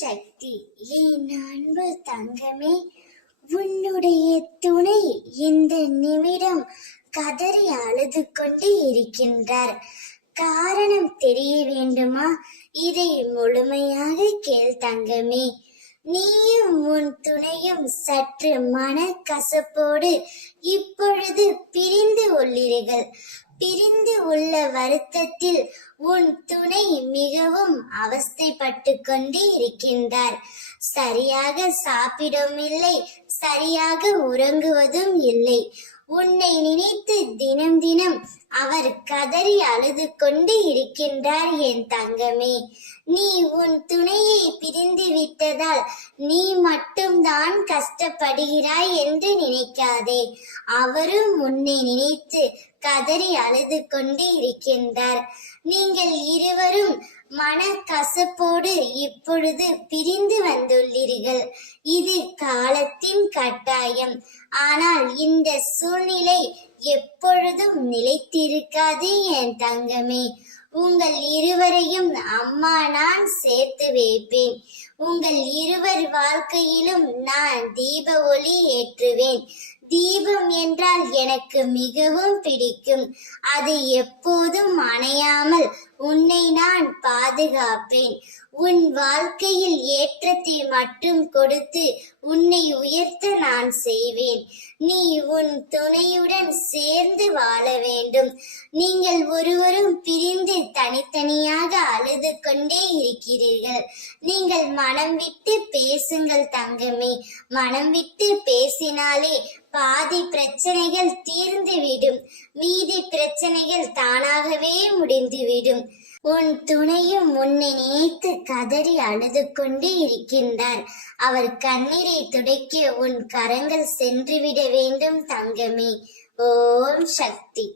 சக்தி. என் அன்பு தங்கமே, உன்னுடைய துணை இந்த நிமிடம் கதறி அழுது கொண்டு இருக்கின்றார். காரணம் தெரிய வேண்டுமா? இதை முழுமையாக கேள் தங்கமே. நீயும் உன் துணையும் சற்று மன கசப்போடு இப்பொழுது பிரிந்து உள்ளீர்கள். பிரிந்து உள்ள வருத்தத்தில் உன் துணை மிகவும் அவஸ்தைப்பட்டு கொண்டு இருக்கின்றார். சரியாக சாப்பிடவும் இல்லை, சரியாக உறங்குவதும் இல்லை. உன்னை நினைத்து தினம் தினம் அவர் கதறி அழுது கொண்டு இருக்கின்றார் என் தங்கமே. நீ உன் துணையை பிரிந்து விட்டதால் நீ மட்டும்தான் கஷ்டப்படுகிறாய் என்று நினைக்காதே. அவரும் உன்னை நினைத்து கதறி அழுது கொண்டு இருக்கின்றார். நீங்கள் இருவரும் மன கசப்போடு இப்பொழுது பிரிந்து வந்துள்ளீர்கள். இது காலத்தின் கட்டாயம். ஆனால் இந்த சூழ்நிலை எப்பொழுதும் நிலைத்திருக்காது என் தங்கமே. உங்கள் இருவரையும் அம்மா நான் சேர்த்து வைப்பேன். உங்கள் இருவர் வாழ்க்கையிலும் நான் தீப ஒளி ஏற்றுவேன். தீபம் என்றால் எனக்கு மிகவும் பிடிக்கும். அது எப்போதும் அணையாமல் உன்னை நான் பாதுகாப்பேன். உன் வாழ்க்கையில் ஏற்றத்தை மட்டும் கொடுத்து உன்னை உயர்த்த நான் செய்வேன். நீ உன் துணையுடன் சேர்ந்து வாழ வேண்டும். நீங்கள் ஒருவரும் பிரிந்து தனித்தனியாக அழுது கொண்டே இருக்கிறீர்கள். நீங்கள் மனம் விட்டு பேசுங்கள் தங்கமே. மனம் விட்டு பேசினாலே பாதி பிரச்சனைகள் தீர்ந்துவிடும். மீதி பிரச்சனைகள் தானாகவே முடிந்துவிடும். உன் துணையும் உன்னை நினைத்து கதறி அழுது கொண்டு இருக்கின்றார். அவர் கண்ணீரை துடைக்க உன் கரங்கள் சென்றுவிட வேண்டும் தங்கமே. ஓம் சக்தி.